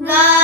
No.